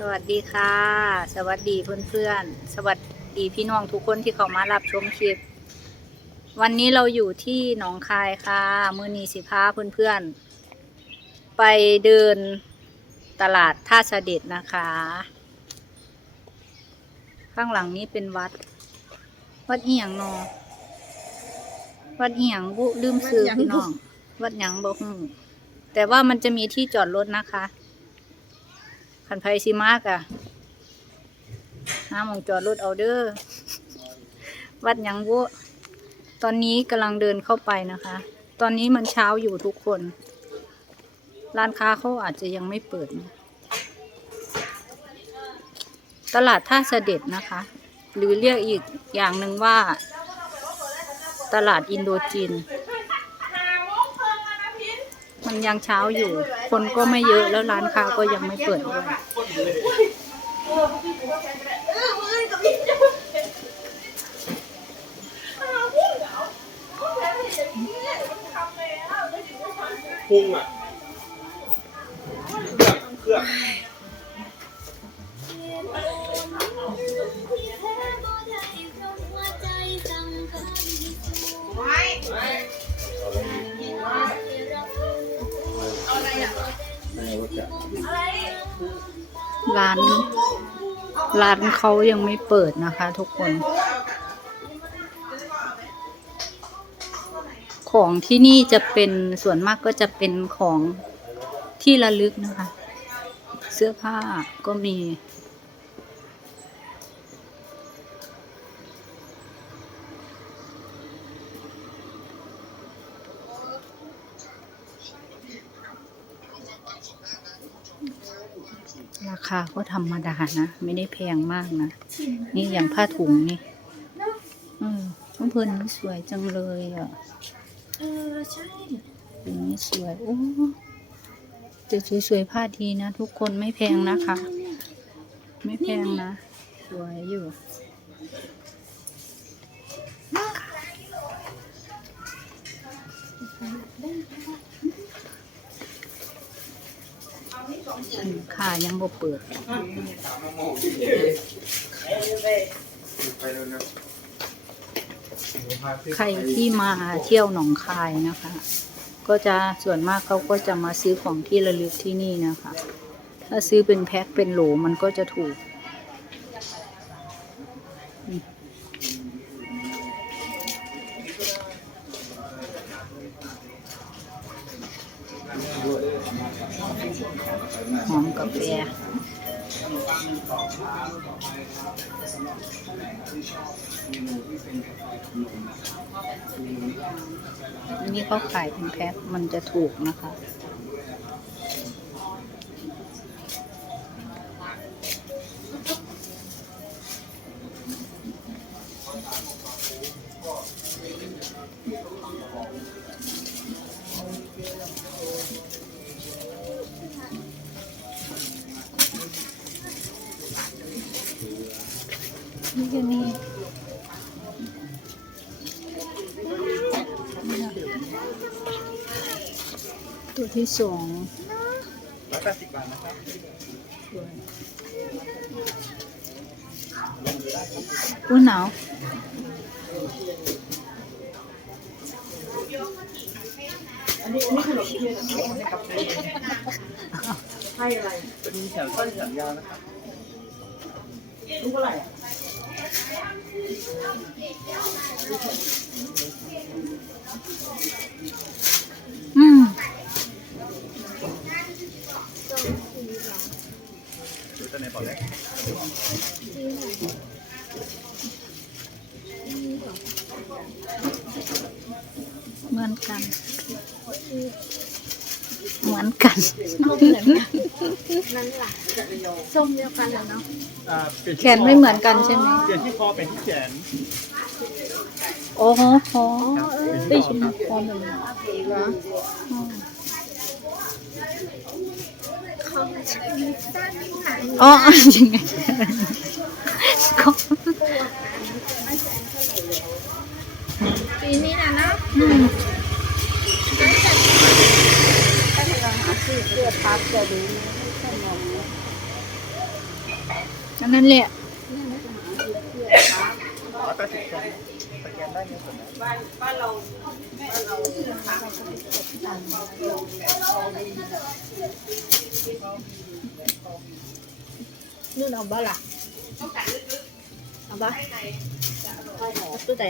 สวัสดีค่ะ สวัสดีเพื่อนๆ สวัสดีพี่น้องทุกคนที่เข้ามารับชมคลิป วันนี้เราอยู่ที่หนองคายค่ะ มือนีสิพาเพื่อนๆ ไปเดินตลาดท่าเสด็จนะคะ ข้างหลังนี้เป็นวัด วัดเอียงนอวัดเอียงบุลืมซื้อพี่น้อง วัดหยังบ่ฮู้แต่ว่ามันจะมีที่จอดรถนะคะ คันไพซิมากอะห้ามองจอดรถเอาเด้อวัดยังบุตอนนี้กำลังเดินเข้าไปนะคะ ตอนนี้มันเช้าอยู่ทุกคน ร้านค้าเขาอาจจะยังไม่เปิดนะตลาดท่าเสด็จนะคะ หรือเรียกอีกอย่างหนึ่งว่า ตลาดอินโดจีน มันยังเช้าอยู่ คนก็ไม่เยอะแล้วร้านค้าก็ยังไม่เปิดด้วยพุงอะ ร้าน ร้านเขายังไม่เปิดนะคะทุกคน ของที่นี่จะเป็นส่วนมากก็จะเป็นของที่ระลึกนะคะ เสื้อผ้าก็มี ราคาก็ธรรมดานะ ไม่ได้แพงมากนะ นี่อย่างผ้าถุงนี่อืมน้องเพลินนี่สวยจังเลยอะเออใช่อันนี้สวยโอ้แต่สวยๆผ้าดีนะ ทุกคนไม่แพงนะคะ ไม่แพงนะ สวยอยู่ ค่ะยังบ่เปิดไปแล้วนะใครที่มาเที่ยวหนองคายนะคะ ก็จะส่วนมากเขาก็จะมาซื้อของที่ระลึกที่นี่นะคะ ถ้าซื้อเป็นแพ็คเป็นโหลมันก็จะถูก หอมกาแฟอันนี้เขาขายเป็นแพ็คมันจะถูกนะคะ ที่สองร้อยแปดสิบบาทนะครับสวยอุ้ยหนาวอันนี้นี่ขนมเทียนในกาแฟให้อะไรเป็นแถวสั้นแถวยาวนะครับลูกเท่าไหร่อะอืม ดูตัวไหนบอกได้เหมือนกัน เหมือนกันนั่นแหละส้มเดียวกันเลยเนาะอ่าเปลี่ยนแขนไม่เหมือนกันใช่ไหมเปลี่ยนที่คอเป็นที่แขนโอ้โหพอเปลี่ยนได้ที่คอชิมครับพอเหมือนกันเหร ออืมเขาใช้สั้นหนังอ๋อจริงไงก็ปีนี้นะเนาะอืมถ้าเราหาซื้อเสื้อพับจะดูขนมอันนั้นแหละร้อยแปดสิบแกนสแกนได้เงินสดไหมบ้านเรา นเรานู่นเอาบ้าล่ะเอาบ้าตัวไหน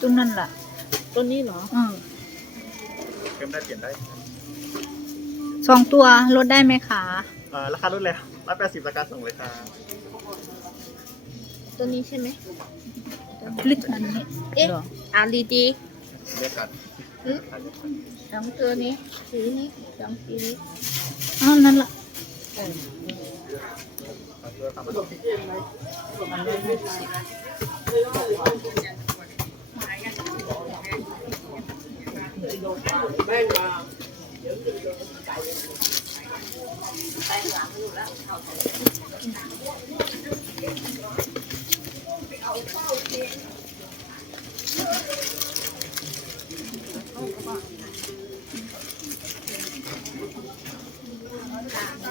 ตรงนั้นล่ะตัวนี้เหรออืมเกมได้เปลี่ยนได้สองตัวลดได้ไหมคะเอ่อราคาลดแล้วร้อยแปดสิบราคาส่งเลยค่ะตัวนี้ใช่ไหมลึกอันนี้เอ๊ะหรออ่านดี เรียกกันๆสองตัวนี้สีนี้สองสีนี้อ้าวนั่นล่ะเอาเสื้อทำมาแม่งมาเล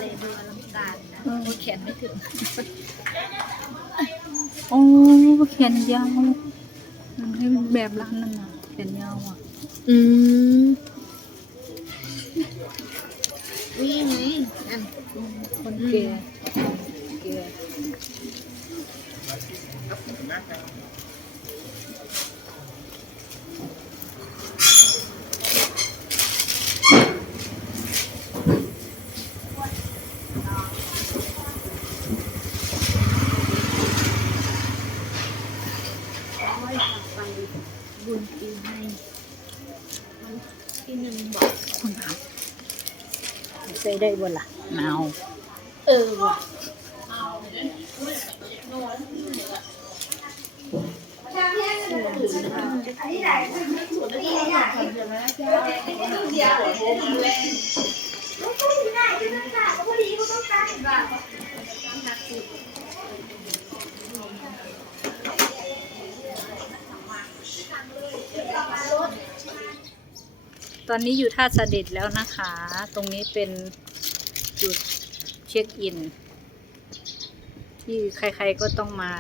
ยดูอลังการนะ เออ แขน ไม่ถึง โอ้แขนยาวมันให้แบบร้านนั่นน่ะแขนยาวอะ อืม ได้บ่ล่ะหนาวเออว่ะตอนนี้อยู่ท่าเสด็จแล้วนะคะ ตรงนี้เป็นจุดเช็คอิน ที่ใครๆก็ต้องมา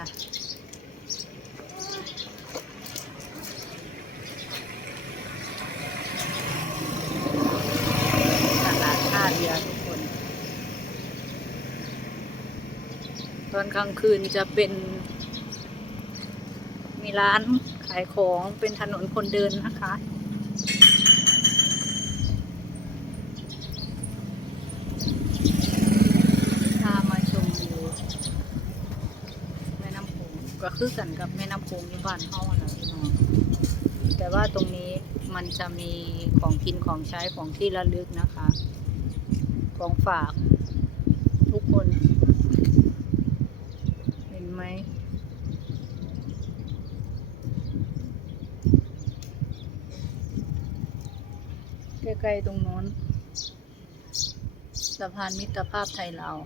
ตลาดท่าเรือทุกคน ตอนกลางคืนจะเป็น มีร้านขายของเป็นถนนคนเดินนะคะ พามาชมวิวแม่น้ำโขงก็ คือกันกับแม่น้ำโขงที่บ้านเฮานะพี่น้องแต่ว่าตรงนี้มันจะมีของกินของใช้ของที่ระลึกนะคะ ของฝากทุกคน เห็นไหมใกล้ๆตรงโน้นสะพานมิตรภาพไทยลาว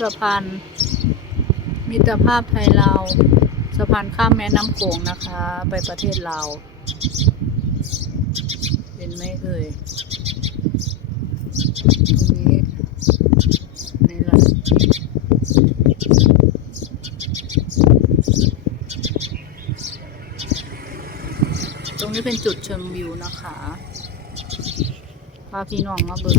สะพานมิตรภาพไทยลาวสะพานข้ามแม่น้ำโขงนะคะ ไปประเทศลาวเห็นไหมเอ่ยตรงนี้นี่แหละตรงนี้เป็นจุดชมวิวนะคะพาพี่น้องมาเบิ่ง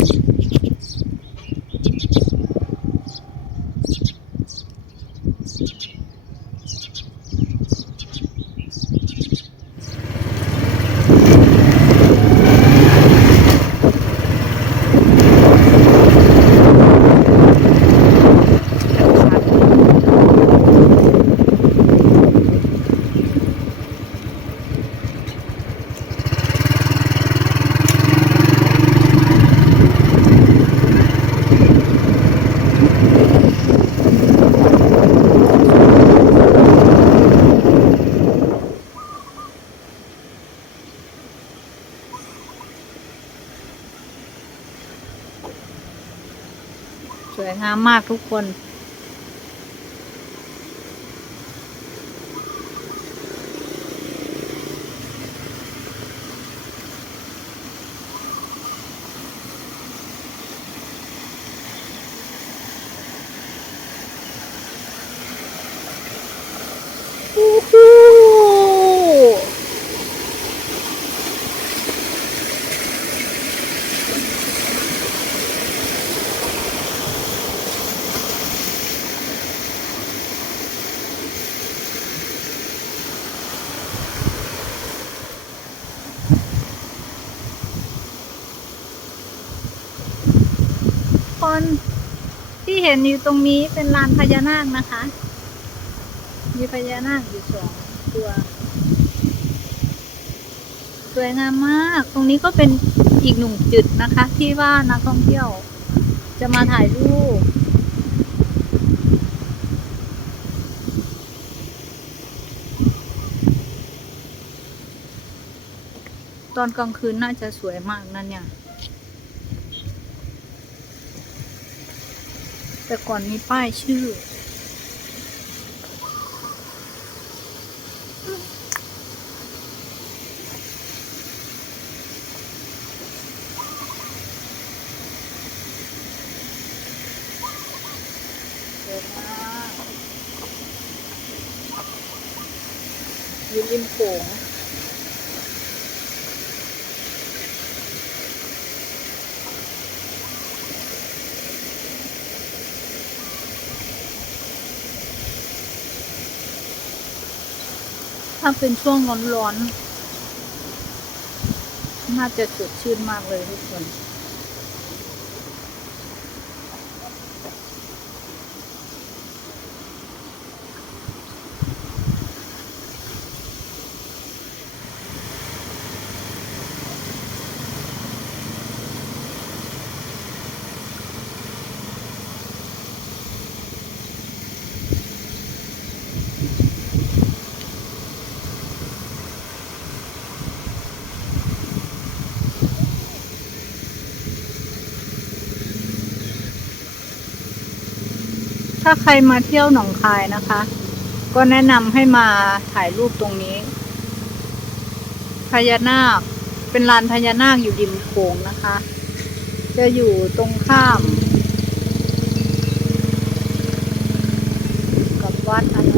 มากทุกคน ต คนที่เห็นอยู่ตรงนี้เป็นลานพญานาคนะคะ มีพญานาคอยู่สองตัว สวยงามมาก ตรงนี้ก็เป็นอีกหนึ่งจุดนะคะ ที่ว่านักท่องเที่ยว จะมาถ่ายรูปตอนกลางคืนน่าจะสวยมากนั่นเนี่ย แต่ก่อนมีป้ายชื่อยมากยู่ริมโขง ถ้าเป็นช่วงร้อนๆ น่าจะสดชื่นมากเลยทุกคน ถ้าใครมาเที่ยวหนองคายนะคะ ก็แนะนำให้มาถ่ายรูปตรงนี้ พญานาค เป็นลานพญานาคอยู่ริมโขงนะคะ จะอยู่ตรงข้าม กับวัดอะไร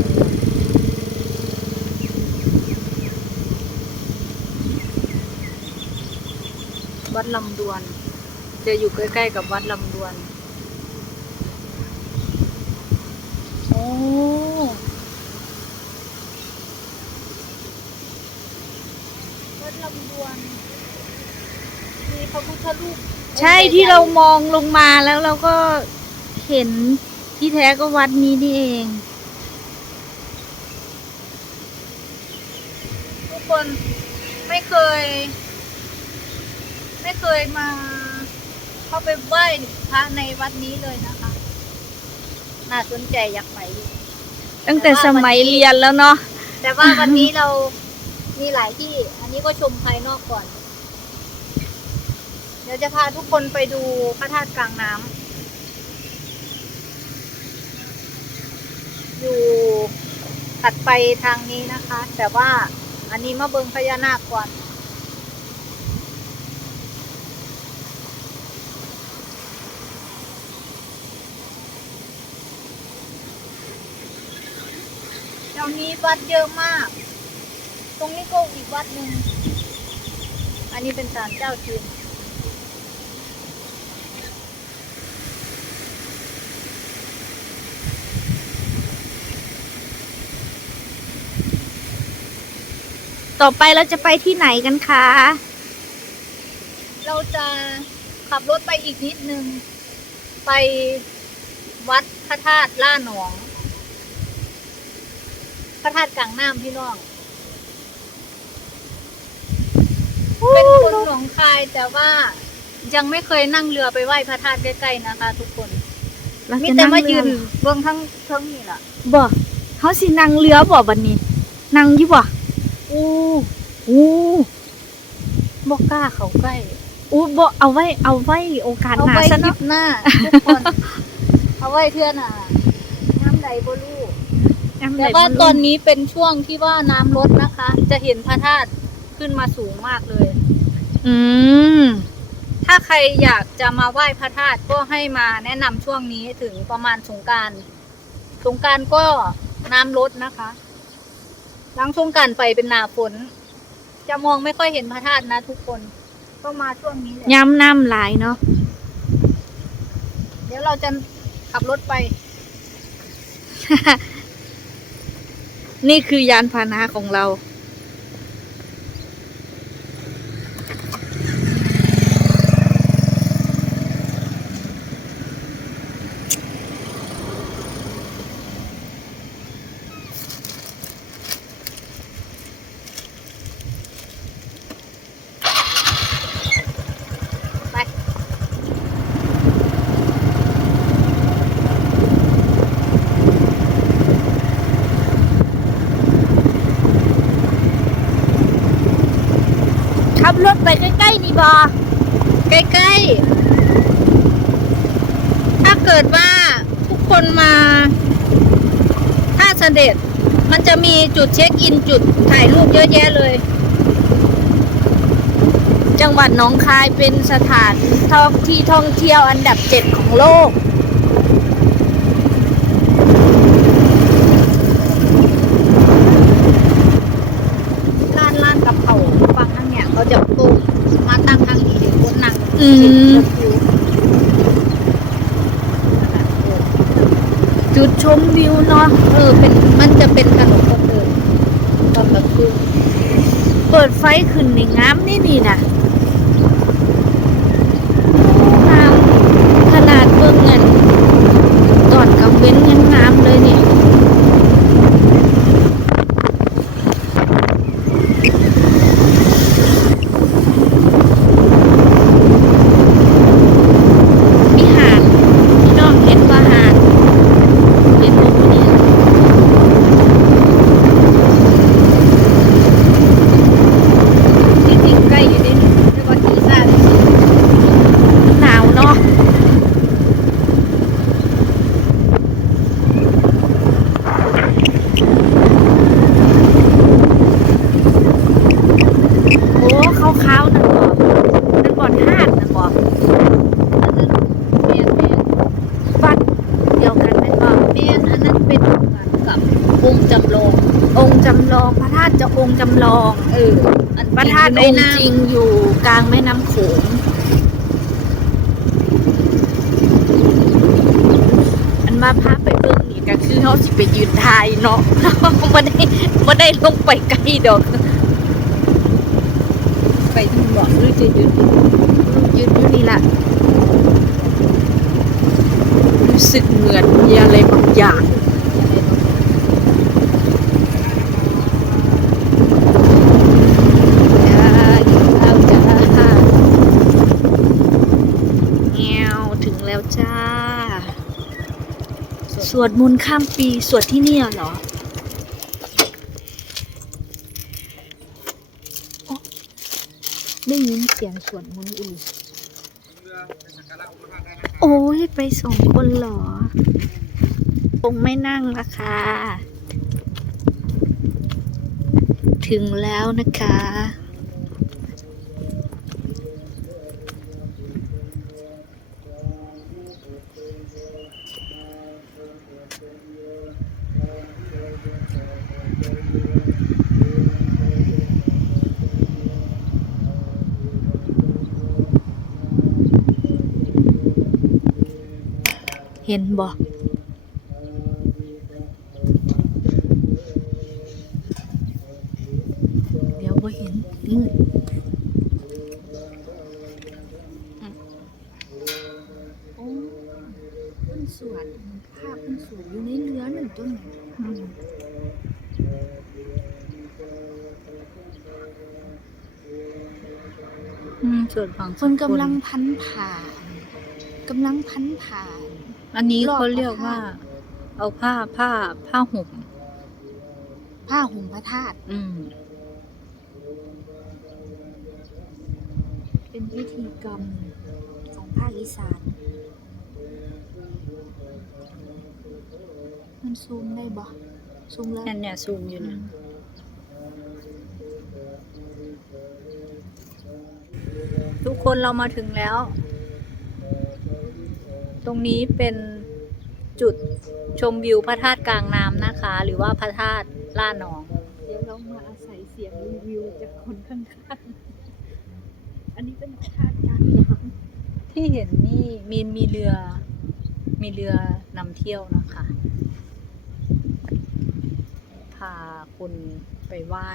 วัดลำดวน จะอยู่ใกล้ๆกับวัดลำดวน โอ้ วัดลำดวน มีพระพุทธรูปใช่ที่เรามองลงมาแล้วเราก็เห็นที่แท้ก็วัดนี้นี่เอง ทุกคนไม่เคย ไม่เคยมา เข้าไปไหว้พระในวัดนี้เลยนะคะ น่าสนใจอยากไปอยู่ตั้งแต่สมัยเรียนแล้วเนาะแต่ว่าวันนี้เรามีหลายที่ อันนี้ก็ชมภายนอกก่อน เดี๋ยวจะพาทุกคนไปดูพระธาตุกลางน้ำอยู่ถัดไปทางนี้นะคะ แต่ว่าอันนี้มาเบิงพญานาคก่อน ถวนี้วัดเยอะมาก ตรงนี้ก็อีกวัดหนึ่ง อันนี้เป็นศาลเจ้าจีนต่อไปเราจะไปที่ไหนกันคะ เราจะขับรถไปอีกนิดนึง ไปวัดพระธาตุล่าหนอง พระธาตุกลางน้ำพี่น้อง เป็นคนหนองคายแต่ว่ายังไม่เคยนั่งเรือไปไหว้พระธาตุใกล้ๆนะคะ ทุกคน เรามีจะแต่นั่งมาเรืยือนเบื้องทั้งทั้งนี่ล่ะ บ่เขาสินั่งเรือบ่บันนี้ นั่งอยี่บ่อู้อู้บอกกล้าเขาใกล้ อู้บ่เอาไว้ เอาไว้โอกาสเอาหน้าไว้ซะคลิเนาะปหน้าทุกคน เอาไว้เพื่อนอะน้ำใดบ่รู้ยามใด แต่ว่าบ่รู้ตอนนี้เป็นช่วงที่ว่าน้ำลดนะคะ จะเห็นพระธาตุขึ้นมาสูงมากเลย อืม ถ้าใครอยากจะมาไหว้พระธาตุก็ให้มาแนะนำช่วงนี้ถึงประมาณสงกรารสงกรารก็น้ำลดนะคะหลังสงกรารไปเป็นหนาฝน จะมองไม่ค่อยเห็นพระธาตุนะ ทุกคน ก็มาช่วงนี้แหละย้ำน้ำหลายเนาะ เดี๋ยวเราจะขับรถไป นี่คือยานพาหนะของเรา ถไปใกล้ๆนี่บอใกล้ๆ ถ้าเกิดว่าทุกคนมาท่าเสด็จ มันจะมีจุดเช็คอินจุดถ่ายรูปเยอะแยะเลย จังหวัดหนองคายเป็นสถานท่องที่ท่องเที่ยวอันดับเจ็ดของโลก ร้านร้านกับเขาฟังทางเนี่ยเขาจะปลูกมาตั้งทางนี้เดี๋ยวคนนั่ง อืม จุดชมวิวเนาะเออ เป็นมันจะเป็นถนนคนเดินตอนกลางคืนเปิดไฟขึ้นในงามนี่นี่นะงามขนาดเบิ่งเงินตอนกลางเว้นเงินงามเลยเนี่ย มีหาดพี่น้องเห็นว่าหาดเห็นบ่เนี่ยที่จริงใกล้อยู่นี่แต่ว่าขี่ซ่าเลย หนาวเนาะ โอ้ขาวๆนั่นบ่นั่นบ่ธาตุนั่นบ่ อันนั้นเมียนเมียน วัดเดียวกันแม่นบ่ เมียนอันนั้นเป็นเหมือนกับองค์จำลอง องค์จำลอง พระธาตุจะองค์จำลองเอออันพระธาตุในองค์น้ำจริงอยู่กลางแม่น้ำโขงอันมาพาไปเบิ่งนี่ก็คือเขาสิไปยืนทายเนาะบ่ได้บ่ได้ลงไปไกลดอก ไปถึงบอกหรือจะยืนอยู่ยืนอยู่นี่ล่ะรู้สึกเหมือนมีอะไรบางอย่าง จ้าเอาจ้า แงวถึงแล้วจ้า สวดมนต์ข้ามปี สวดที่เนี่ยเหรอโอ๊ะได้ยินเสียงสวดมนต์อีกโอ้ยไปสองคนเหรอคงไม่นั่งละค่ะ ถึงแล้วนะคะ เห็นบ่เดี๋ยวบ่เห็นมืดอืมโอ้มันสวดภาพมันสวดอยู่ในเรือนั่นต้นน่ะอืมอืมส่วนฝั่งคนกำลังพันผ่านกำลังพันผ่าน อันนี้รอบเขาเรียกว่า เอาผ้าผ้าผ้าห่ม ผ้าห่มพระธาตุอืม เป็นพิธีกรรมของภาคอีสาน มันซูมได้บ่ซูมแล้วแอนเนี่ยซูมอยู่นะทุกคนเรามาถึงแล้วต รงนี้เป็นจุดชมวิวพระธาตุกลางน้ำนะคะ หรือว่าพระธาตุล่าหนอง เดี๋ยวเรามาอาศัยเสียงรีวิวจากคนข้างๆ อันนี้เป็นพระธาตุกลางน้ำที่เห็นนี่มีมีเรือ มีเรือนำเที่ยวนะคะ พาคุณไปไหว้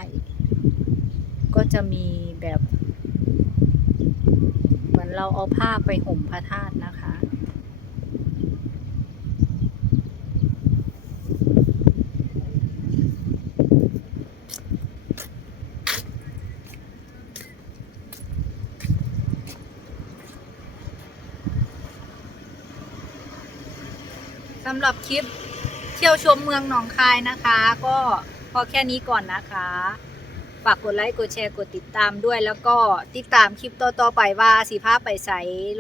ก็จะมีแบบ เหมือนเราเอาผ้าไปห่มพระธาตุนะคะ สำหรับคลิปเที่ยวชมเมืองหนองคายนะคะ ก็พอแค่นี้ก่อนนะคะ ฝากกดไลค์กดแชร์กดติดตามด้วย แล้วก็ติดตามคลิปต่อๆไปว่าสีภาพไปใส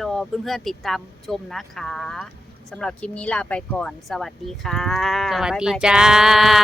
รอเพื่อนๆติดตามชมนะคะสำหรับคลิปนี้ลาไปก่อน สวัสดีค่ะสวัสดีบ๊ยบยจ้า